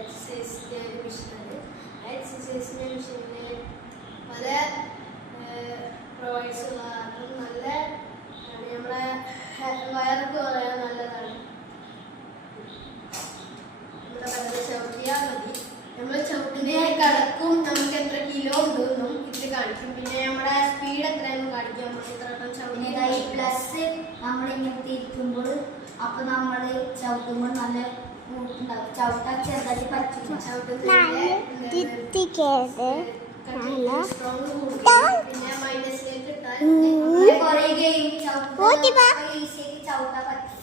എക്സസൈസിൻ്റെ ഒരു മെഷീനാണ്. ആ എക്സസൈസിൻ്റെ മെഷീനിൽ പല പ്രൊവൈഡ്സ് ഉള്ള അപ്പം നല്ല നമ്മളെ വയറൊക്കെ പറയാൻ നല്ലതാണ്. നമ്മുടെ വെറുതെ ചവിട്ടിയാൽ മതി. നമ്മൾ ചവിട്ടിനെ കടക്കും നമുക്ക് എത്ര കിലോ ഉണ്ടെന്നും ഇത് കാണിക്കും. പിന്നെ നമ്മുടെ സ്പീഡ് എത്രയെന്നും കാണിക്കും. നമ്മൾ ഇത്ര ചവിട്ടി പ്ലസ് നമ്മളിങ്ങനെ തിരിക്കുമ്പോൾ അപ്പൊ നമ്മൾ ചവിട്ടുമ്പോൾ നല്ല കൂട്ടുണ്ടാവും. ചവിട്ടാൻ ചെറുതായിട്ട് പറ്റില്ല. പിന്നെ മൈനസിലേക്ക് ഇട്ടാൽ കുറയുകയും ചവിട്ടാൻ പറ്റില്ല.